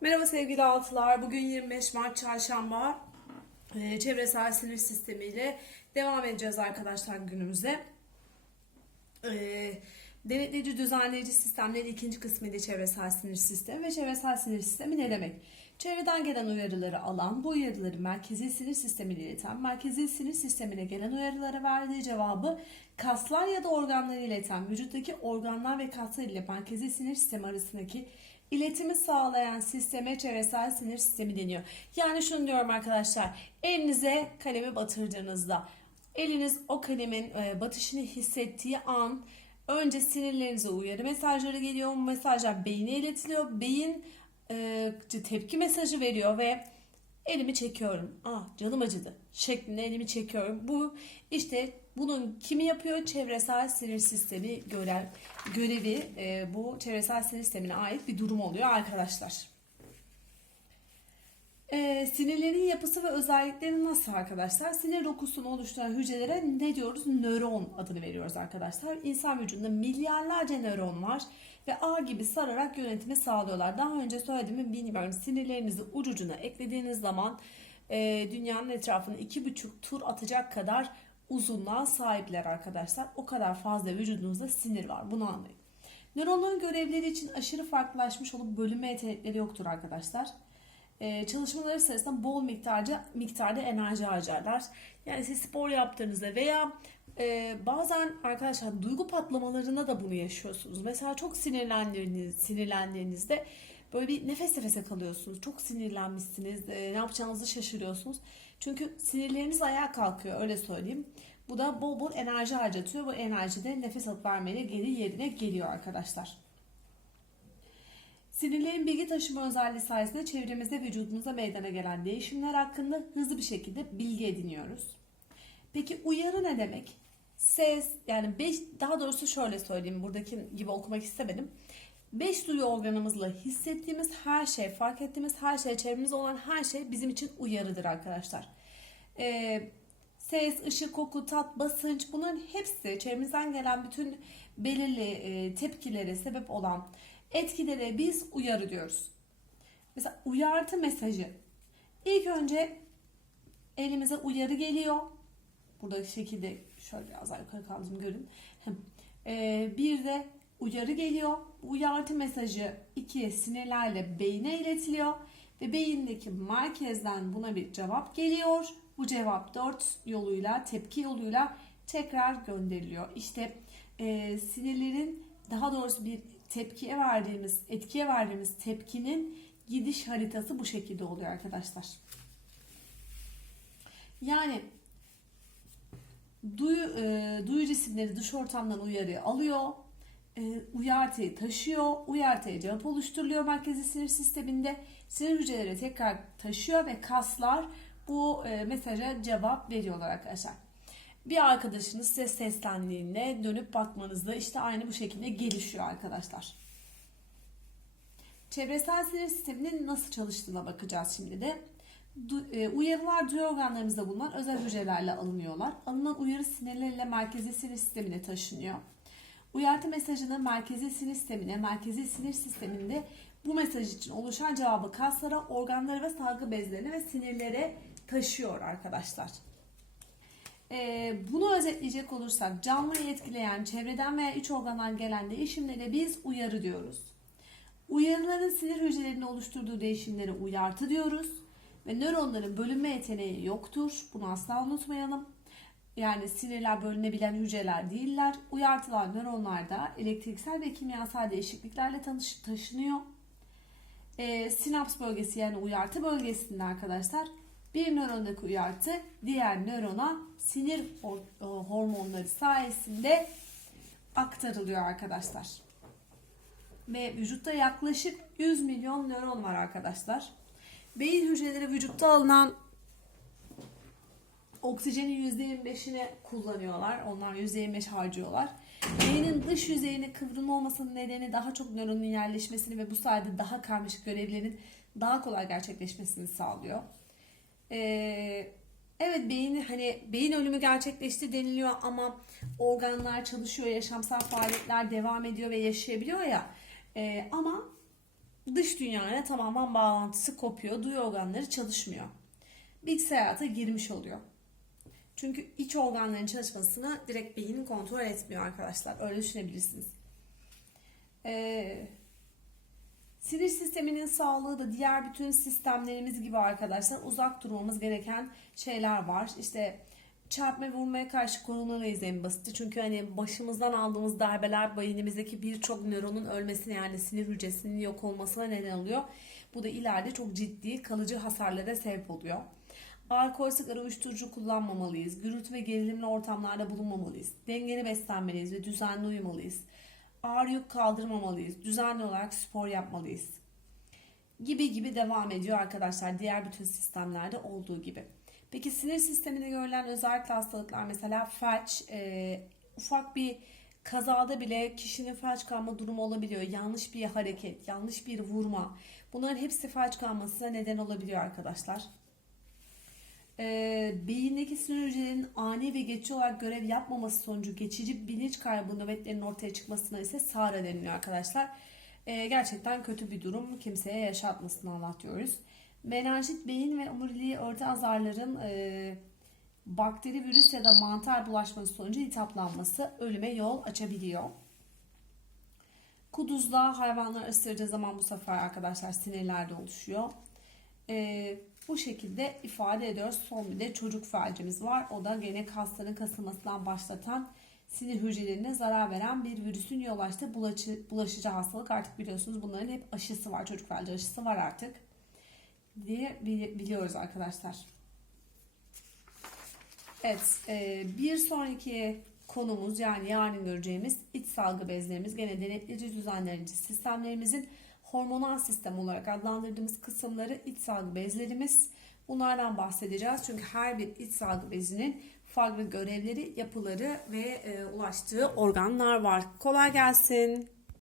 Merhaba sevgili altılar. Bugün 25 Mart Çarşamba. Ee, çevresel sinir sistemiyle devam edeceğiz arkadaşlar günümüze. Ee, denetleyici düzenleyici sistemlerin ikinci kısmıydı çevresel sinir sistemi ve çevresel sinir sistemi ne demek? Çevreden gelen uyarıları alan, bu uyarıları merkezi sinir sistemine ileten, merkezi sinir sistemine gelen uyarılara verdiği cevabı kaslar ya da organlara ileten, vücuttaki organlar ve kaslar ile merkezi sinir sistemi arasındaki iletimi sağlayan sisteme çevresel sinir sistemi deniyor. Yani şunu diyorum arkadaşlar, elinize kalemi batırdığınızda, eliniz o kalemin e, batışını hissettiği an önce sinirlerinize uyarı mesajları geliyor. Bu mesajlar beyne iletiliyor. Beyin e, tepki mesajı veriyor ve elimi çekiyorum. Ah canım acıdı şeklinde elimi çekiyorum. Bu işte bunun kimi yapıyor? Çevresel sinir sistemi görev, görevi e, bu çevresel sinir sistemine ait bir durum oluyor arkadaşlar. E, sinirlerin yapısı ve özellikleri nasıl arkadaşlar? Sinir dokusunu oluşturan hücrelere ne diyoruz? Nöron adını veriyoruz arkadaşlar. İnsan vücudunda milyarlarca nöron var ve ağ gibi sararak yönetimi sağlıyorlar. Daha önce söylediğimi bilmiyorum. Sinirlerinizi ucucuna eklediğiniz zaman e, dünyanın etrafını iki buçuk tur atacak kadar uzunluğa sahipler arkadaşlar. O kadar fazla vücudunuzda sinir var. Bunu anlayın. Nöronların görevleri için aşırı farklılaşmış olup bölünme yetenekleri yoktur arkadaşlar. Ee, çalışmaları sırasında bol miktarda miktarda enerji harcarlar. Yani siz spor yaptığınızda veya e, bazen arkadaşlar duygu patlamalarında da bunu yaşıyorsunuz. Mesela çok sinirlendiğiniz, sinirlendiğinizde böyle bir nefes nefese kalıyorsunuz. Çok sinirlenmişsiniz. e, ne yapacağınızı şaşırıyorsunuz. Çünkü sinirleriniz ayağa kalkıyor öyle söyleyeyim. Bu da bol bol enerji harcatıyor. Bu enerji de nefes alıp vermeyle geri yerine geliyor arkadaşlar. Sinirlerin bilgi taşıma özelliği sayesinde çevremizde vücudumuza meydana gelen değişimler hakkında hızlı bir şekilde bilgi ediniyoruz. Peki uyarı ne demek? Ses yani beş, daha doğrusu şöyle söyleyeyim buradaki gibi okumak istemedim. Beş duyu organımızla hissettiğimiz her şey, fark ettiğimiz her şey, çevremizde olan her şey bizim için uyarıdır arkadaşlar. Ee, ses, ışık, koku, tat, basınç bunların hepsi çevremizden gelen bütün belirli e, tepkilere sebep olan etkilere biz uyarı diyoruz. Mesela uyartı mesajı. İlk önce elimize uyarı geliyor. Burada şekilde şöyle biraz daha yukarı kaldırdım görün. Ee, bir de uyarı geliyor. Uyartı mesajı iki sinirlerle beyne iletiliyor ve beyindeki merkezden buna bir cevap geliyor. Bu cevap dört yoluyla, tepki yoluyla tekrar gönderiliyor. İşte e, sinirlerin daha doğrusu bir tepkiye verdiğimiz, etkiye verdiğimiz tepkinin gidiş haritası bu şekilde oluyor arkadaşlar. Yani duyu, e, duyu cisimleri dış ortamdan uyarı alıyor, e, uyartıyı taşıyor, uyartıya cevap oluşturuluyor merkezi sinir sisteminde. Sinir hücreleri tekrar taşıyor ve kaslar bu e, mesaja cevap veriyorlar arkadaşlar. Bir arkadaşınız size seslendiğinde dönüp bakmanızda işte aynı bu şekilde gelişiyor arkadaşlar. Çevresel sinir sisteminin nasıl çalıştığına bakacağız şimdi de. E, uyarılar duyu organlarımızda bulunan özel hücrelerle alınıyorlar. Alınan uyarı sinirlerle merkezi sinir sistemine taşınıyor. Uyartı mesajını merkezi sinir sistemine, merkezi sinir sisteminde bu mesaj için oluşan cevabı kaslara, organlara ve salgı bezlerine ve sinirlere taşıyor arkadaşlar. Ee, bunu özetleyecek olursak canlıyı etkileyen çevreden veya iç organdan gelen değişimlere biz uyarı diyoruz. Uyarıların sinir hücrelerinde oluşturduğu değişimlere uyartı diyoruz. Ve nöronların bölünme yeteneği yoktur. Bunu asla unutmayalım. Yani sinirler bölünebilen hücreler değiller. Uyartılar nöronlarda elektriksel ve kimyasal değişikliklerle tanış, taşınıyor. Ee, sinaps bölgesi yani uyartı bölgesinde arkadaşlar bir nörondaki uyartı diğer nörona sinir e, hormonları sayesinde aktarılıyor arkadaşlar. Ve vücutta yaklaşık 100 milyon nöron var arkadaşlar. Beyin hücreleri vücutta alınan oksijenin %25'ini kullanıyorlar. Onlar %25 harcıyorlar. Beynin dış yüzeyine kıvrılma olmasının nedeni daha çok nöronun yerleşmesini ve bu sayede daha karmaşık görevlerin daha kolay gerçekleşmesini sağlıyor. Ee, evet beyin hani beyin ölümü gerçekleşti deniliyor ama organlar çalışıyor, yaşamsal faaliyetler devam ediyor ve yaşayabiliyor ya. Ee, ama dış dünyayla tamamen bağlantısı kopuyor. Duyu organları çalışmıyor. Bilgisayar hayata girmiş oluyor. Çünkü iç organların çalışmasını direkt beyin kontrol etmiyor arkadaşlar. Öyle düşünebilirsiniz. Ee, sinir sisteminin sağlığı da diğer bütün sistemlerimiz gibi arkadaşlar uzak durmamız gereken şeyler var. İşte çarpma vurmaya karşı korumalıyız en basiti. Çünkü hani başımızdan aldığımız darbeler beynimizdeki birçok nöronun ölmesine yani sinir hücresinin yok olmasına neden oluyor. Bu da ileride çok ciddi kalıcı hasarlara sebep oluyor. Alkol, sigara, uyuşturucu kullanmamalıyız. Gürültü ve gerilimli ortamlarda bulunmamalıyız. Dengeli beslenmeliyiz ve düzenli uyumalıyız. Ağır yük kaldırmamalıyız. Düzenli olarak spor yapmalıyız. Gibi gibi devam ediyor arkadaşlar diğer bütün sistemlerde olduğu gibi. Peki sinir sisteminde görülen özellikle hastalıklar mesela felç, e, ufak bir kazada bile kişinin felç kalma durumu olabiliyor. Yanlış bir hareket, yanlış bir vurma. Bunların hepsi felç kalmasına neden olabiliyor arkadaşlar. E, beyindeki sinir hücrelerinin ani ve geçici olarak görev yapmaması sonucu geçici bilinç kaybı nöbetlerinin ortaya çıkmasına ise SARA deniliyor arkadaşlar. E, gerçekten kötü bir durum. Kimseye yaşatmasını anlatıyoruz. Menenjit, beyin ve omuriliği örten azarların e, bakteri, virüs ya da mantar bulaşması sonucu iltihaplanması ölüme yol açabiliyor. Kuduzda hayvanlar ısırdığı zaman bu sefer arkadaşlar sinirlerde oluşuyor. E, bu şekilde ifade ediyoruz. Son bir de çocuk felcimiz var. O da gene kasların kasılmasından başlatan sinir hücrelerine zarar veren bir virüsün yol açtığı bulaşı, bulaşıcı hastalık. Artık biliyorsunuz bunların hep aşısı var. Çocuk felci aşısı var artık diye biliyoruz arkadaşlar. Evet, e, bir sonraki konumuz yani yarın göreceğimiz iç salgı bezlerimiz gene denetleyici düzenleyici sistemlerimizin hormonal sistem olarak adlandırdığımız kısımları iç salgı bezlerimiz. Bunlardan bahsedeceğiz çünkü her bir iç salgı bezinin farklı görevleri, yapıları ve e, ulaştığı organlar var. Kolay gelsin.